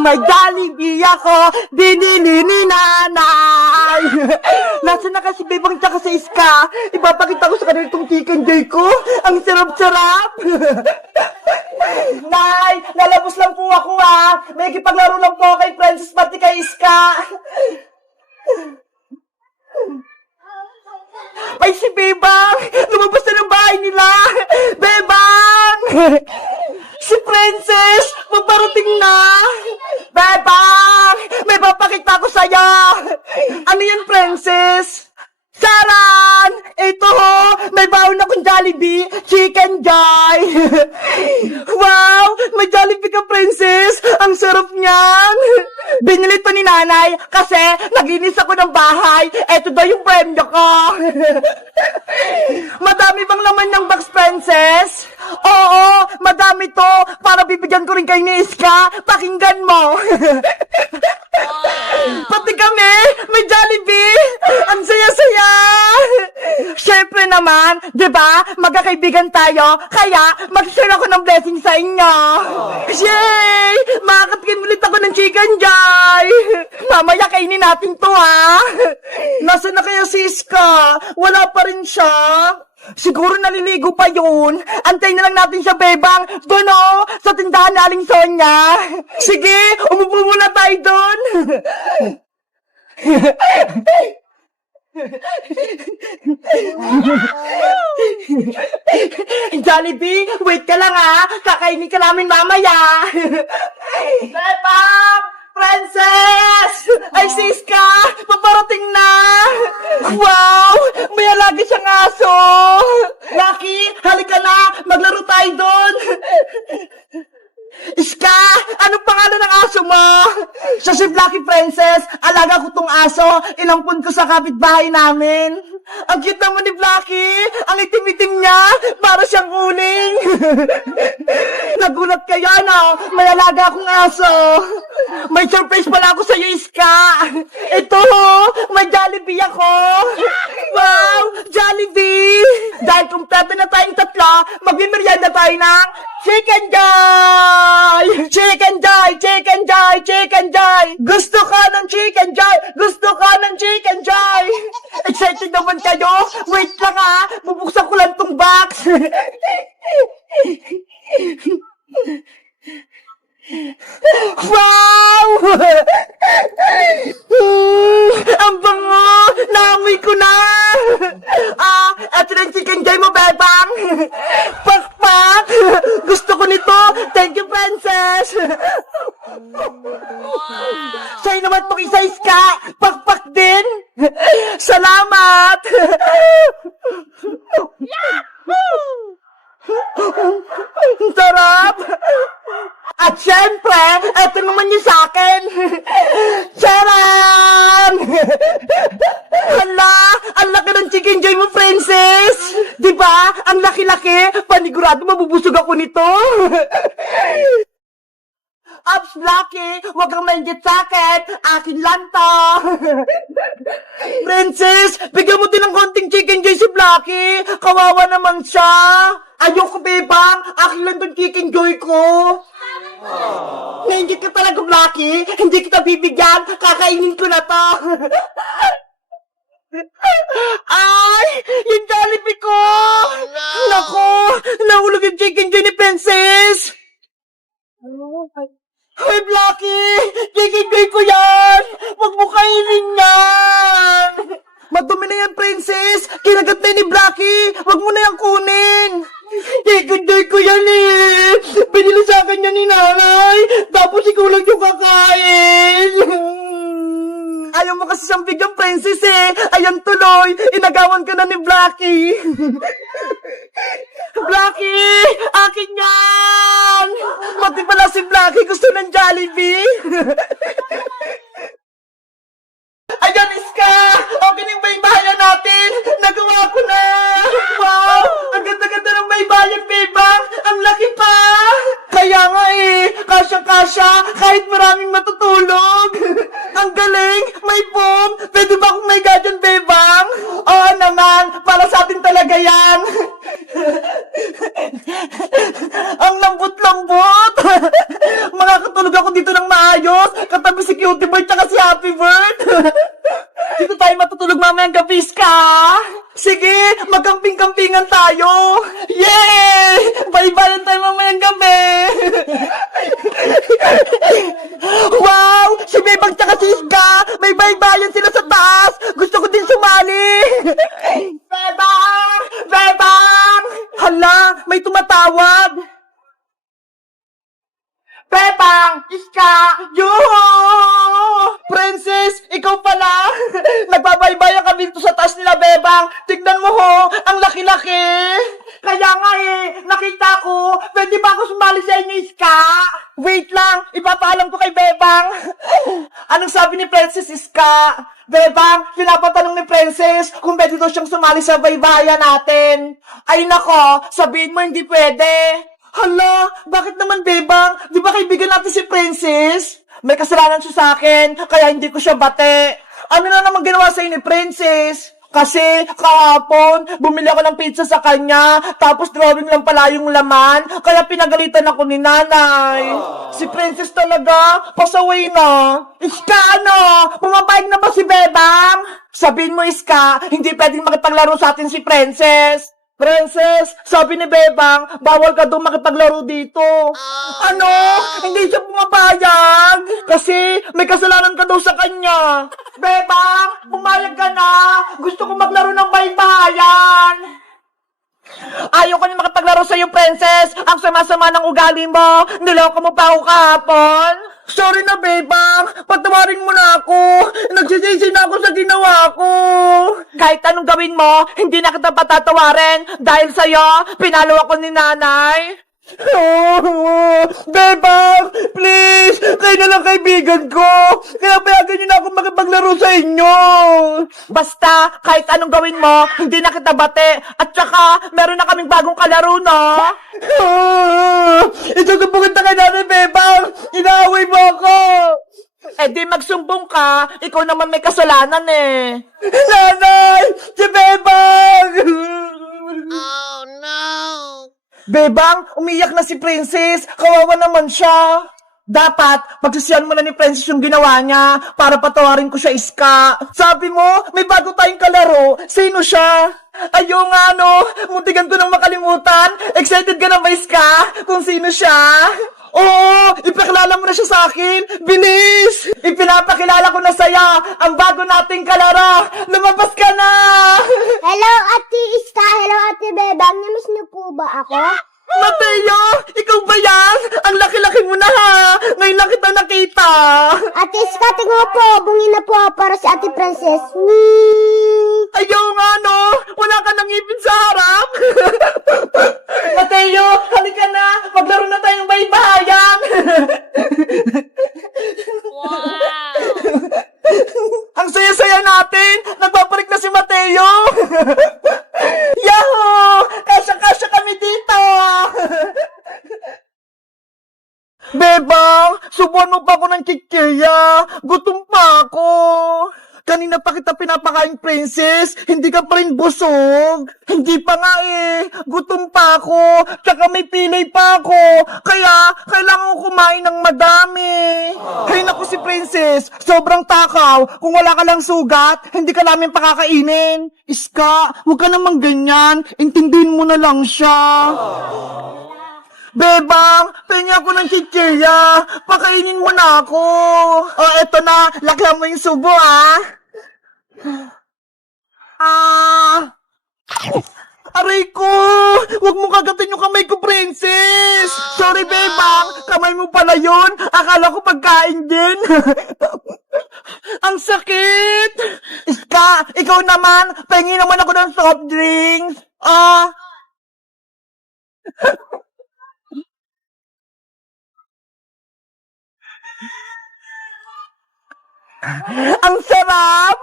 May Jollibee ako, binili ni nanay. Nasaan na kasi Bebang tsaka sa Iska? Ipapakita ko sa kanila itong chicken joy ko. Ang sarap-sarap. Nay, lalabos lang po ako May kipaglaro lang po kay Princess pati kay Iska. Ay, si Bebang! Lumabas na ng bahay nila! Bebang! Si Princess! Magparating na! Bebang! May papakita ko sa'yo! Ano yan, Princess? Saran! Ito ho! May baon akong Jollibee! Chicken Joy! Wow! May Jollibee ka, Princess! Ang sarap niyan! Binili to ni nanay kasi naglinis ako ng bahay. Ito daw yung premyo ko. Madami bang laman ng box, Princess? Oo, madami to. Para bibigyan ko rin kayo ni Iska. Pakinggan mo. Pati kami, may Jollibee. Ang saya-saya. Siyempre naman, di ba? Magkakaibigan tayo. Kaya, mag-share ako ng blessing sa inyo. Yay! Makakatikin ulit ako ng chicken joy. Mamaya kainin natin to, Nasaan na kaya si Iska? Wala pa rin siya. Siguro naliligo pa yun. Antayin na lang natin siya, Bebang. Doon sa tindahan na Aling Sonia. Sige, umupo muna tayo doon. Jollibee, wait ka lang kakainin ka namin mamaya. Bebang! Princess! Ay, Siska! Paparating na! Wow! May alaga siyang aso! Lucky, halika na! Maglaro tayo doon! Iska! Anong pangalan ng aso mo? Siya si Blacky, Princess. Alaga ko tong aso. Inampun ko sa kapitbahay namin. Ang cute naman ni Blacky. Ang itim-itim niya. Para siyang uling. Nagulat kayo, May alaga akong aso. May surprise pala ako sa'yo, Iska. Ito, may Jollibee ako. Wow! Jollibee! Dahil kumpleto na tayong tatlo, magmimerienda tayo ng Chicken Joy! Chicken Joy! Chicken Joy! Chicken Joy! Gusto ka ng Chicken Joy! Gusto ka ng Chicken Joy! Excited naman kayo? Wait lang bubuksan ko lang tong box! Wow! Ang bango! Naamoy ko na! Eto na yung chicken joy mo, Bebang! Pakpak! Gusto ko nito! Thank you, Princess! Sa'yo naman itong isa, Iska! Pakpak din! Salamat! Sarap! At syempre, eto naman yung sa'kin! Charan! Hala! Ang laki ng chicken joy mo, Princess! Diba? Ang laki-laki! Panigurado mabubusog ako nito! Ups, Blacky! Huwag kang mainggit sa'kin! Akin lang to! Princess! Bigyan mo din ng konting chicken joy si Blacky! Kawawa naman siya! Ayoko, Bebang! Akin lang tong chicken joy ko! Nainggit ka talaga, Blacky! Hindi kita bibigyan! Kakainin ko na to! Ay! Yung Jollibee ko! Naku! Nahulog yung chicken joy ni Princess! Hoy, Blacky! Chicken joy ko yan! Huwag mo kainin yan! Madumi na yan, Princess! Kinagat na ni Blacky! Huwag mo na yan kunin! Chicken joy ko yan Binili sa akin yan ni nanay! Tapos ikaw lang yung kakain! Ayaw mo kasi siyang bigyan, Princess Ayan tuloy! Inagawan ka na ni Blacky! Blacky! Akin yan! Pati pala si Blacky gusto ng Jollibee! Ayan, Iska! Okay na yung baybayan natin! Nagawa ko na! Wow! Ang ganda-ganda ng baybayan, Bebang! Ang laki pa! Kaya nga Kasyang-kasya kahit maraming matutulog. Ang galing! May boom! Pwede ba akong may gadyan, bebang? Oo naman! Para sa atin talaga yan! Ang lambot-lambot! Makakatulog ako dito ng maayos katabi si Cutie Bird tsaka si Happy Bird! Dito tayo matutulog mamayang gabi, ka? Sige, magkamping-kampingan tayo! Yay! Bye-bye tayo mamayang gabi! Wow! Si Bebang tsaka si Iska! May baybayan sila sa taas! Gusto ko din sumali! Bebang! Bebang! Hala! May tumatawag! Bebang! Iska! Yuhu! Princess! Ikaw pala! Nagbabaybayan kami dito sa taas nila, Bebang! Tignan mo ho! Ang laki-laki! Kaya nga nakita ko! Pwede ba ako sumali sa inyo, Iska? Wait lang! Ipapaalam ko kay Bebang! Anong sabi ni Princess Iska? Bebang, pinapatanong ni Princess kung pwede daw siyang sumali sa baybayan natin. Ay nako, sabihin mo hindi pwede. Hala, bakit naman, Bebang? Di ba kaibigan natin si Princess? May kasalanan siya sa akin, kaya hindi ko siya bate. Ano na naman ginawa sa ni Princess? Kasi kahapon, bumili ako ng pizza sa kanya, tapos drawing lang pala yung laman, kaya pinagalitan ako ni nanay. Si Princess talaga, pasaway na. Iska, ano? Pumapayag na ba si Bebang? Sabihin mo, Iska, hindi pwedeng makipaglaro sa atin si Princess. Princess, sabi ni Bebang, bawal ka daw makipaglaro dito. Ano? Hindi siya pumapayag? Kasi may kasalanan ka daw sa kanya. Bebang, pumayag ka na. Gusto ko maglaro ng baybayan. Ayaw ko na makipaglaro sa'yo, Princess. Ang sama-sama ng ugali mo. Niloko mo pa ako kahapon. Sorry na, Bebang. Patawarin mo na ako. Nagsisisi na ako sa ginawa ko. Kahit anong gawin mo, hindi na kita patatawarin. Dahil sa'yo, pinalo ako ni nanay. Bebang, please, kayo na lang kaibigan ko. Kaya payagan niyo na ako makipaglaro sa inyo. Basta, kahit anong gawin mo, hindi na kita bate. At saka, meron na kaming bagong kalaro, no? Isusumbungin na kay nanay, Bebang. Inaaway mo ako. Eh di magsumbong ka, ikaw naman may kasalanan eh. Nanay! Si Bebang! Oh no! Bebang, umiyak na si Princess. Kawawa naman siya. Dapat, pagsisiyan mo na ni Princess yung ginawa niya para patawarin ko siya, Iska. Sabi mo, may bago tayong kalaro. Sino siya? Ayaw nga, no? Muntikan ko nang makalimutan. Excited ka na ba, Iska? Kung sino siya? Oo, ipakilala mo na siya sa akin. Bilis! Ipinapakilala ko na saya ang bago nating kalaro. Lumabas ka na! Hello, Ate Iska! Hello, Ate Bebang! Namiss niyo po ba ako? Mateo! Ikaw ba yan? Ang laki-laki mo na ha! Ngayon lang kita nakita! Ate Iska, tingnan mo po! Bungin na po ako para si Ate Princess. Ayaw nga no! Wala ka nang ngipin sa harap! Mateo! Halika na! Maglaro na tayong baybayan! Wow! Ang saya-saya natin! Nagpaparik na si Mateo! Yahoo! Kasya-kasya kami dito! Bebang, subuan mo pa ako ng chichirya. Gutom pa ako. Kanina pa kita pinapakain, Princess. Hindi ka pa rin busog. Hindi pa nga eh. Gutom pa ako. Tsaka may pilay pa ako. Kaya, kailangan ko kumain ng madami. Hay naku si Princess. Sobrang takaw. Kung wala ka lang sugat, hindi ka namin pakakainin. Iska, huwag ka namang ganyan. Intindihin mo na lang siya. Bebang, pengi ako ng chichirya. Pakainin mo na ako. O, eto na. Lakyan mo yung subo, ah. Aray ko! Huwag mo kagatin yung kamay ko, Princess! Sorry, Bebang. Kamay mo pala yun. Akala ko pagkain din. Ang sakit! Iska, ikaw naman. Pengi naman ako ng soft drinks. Ang sarap!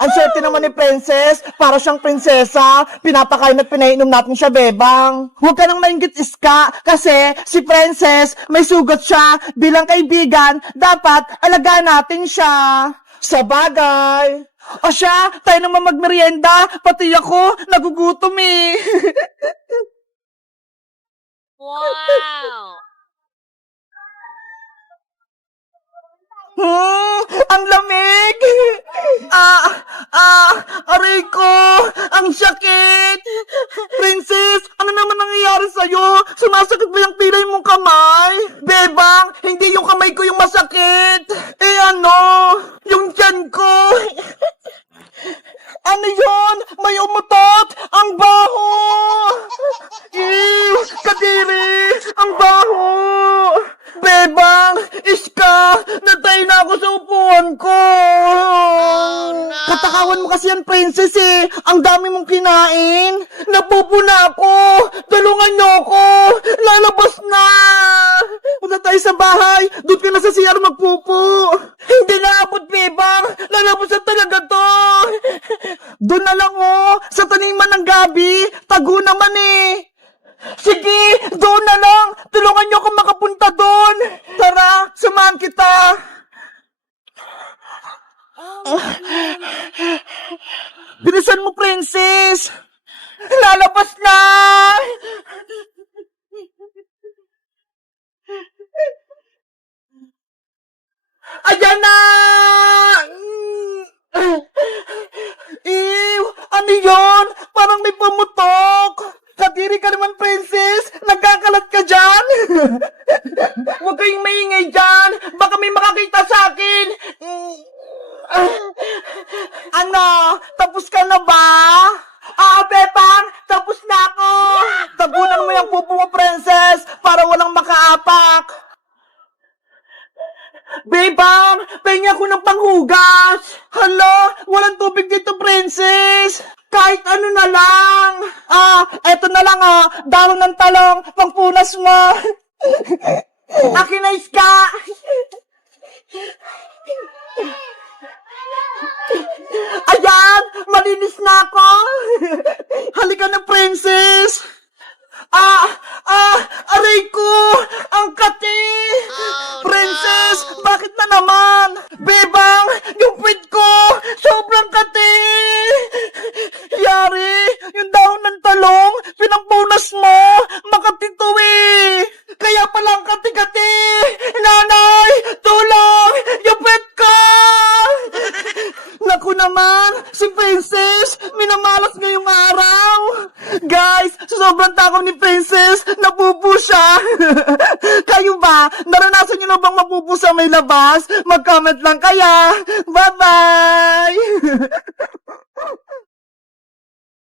Ang swerte naman ni Princess. Para siyang prinsesa. Pinapakain at pinainom natin siya, bebang. Huwag ka nang maingit, Iska. Kasi si Princess, may sugat siya. Bilang kaibigan, dapat alagaan natin siya. Sa bagay. O siya, tayo naman magmerienda. Pati ako, nagugutom eh. Wow! Ang lamig! Aray ko! Ang sakit! Princess, ano naman nangyayari sa'yo? Sumasakit ba yung pilay mong kamay? Bebang, hindi yung kamay ko yung masakit! Eh ano? Yung tiyan ko! Ano yun? May umutot! Ang baho! Ew! Kadiri! Ang baho! Bebang! Iska! Natay na ako sa upuan ko! Katakawan mo kasi yan, Princess eh! Ang dami mong kinain! Napupo na ako! Tulungan niyo ako! Lalabas na! Punta tayo sa bahay! Doon ka na sa CR magpupo! Hindi na abot, Bebang! Lalabas na talaga to! Doon na lang oh! Sa taniman ng gabi! Tago naman eh! Sige! Doon na lang! Tulungan niyo akong makapunta doon! Tara! Samahan kita! Bilisan mo, Princess! Lalabas na! Ayan na! Ew! Ano yun? Parang may pumutok! Kadiri ka naman, Princess! Nagkakalat ka dyan! Huwag kayong maingay dyan! Baka may makakita sa akin! Ano? Tapos ka na ba? Bebang! Tapos na ako! Tagunan mo yung pupo mo, Princess! Para walang makaapak! Bebang! Pahingi ako ng panghugas! Hala! Walang tubig dito, Princess! Kahit ano na lang! Eto na lang Dahon ng talong! Pangpunas mo! Akin na, Iska! Ayan! Malinis na ako! Halika na, Princess! Aray ko! Ang kati! Princess! Bakit na naman? Bebang! Yung puwit ko! Sobrang kati! Yari! Yung dahon ng talong! Pinampunas mo! Makati to eh! Kaya palang kati-kati! Nanay! Tulong! Yung puwit ko! Naku naman! Si Princess! Minamalas ngayong araw! Guys! Sobrang takaw ni Princess! Napupo siya! Kayo ba? Naranasan niyo na bang mapupo sa may labas? Mag-comment lang kaya! Bye-bye!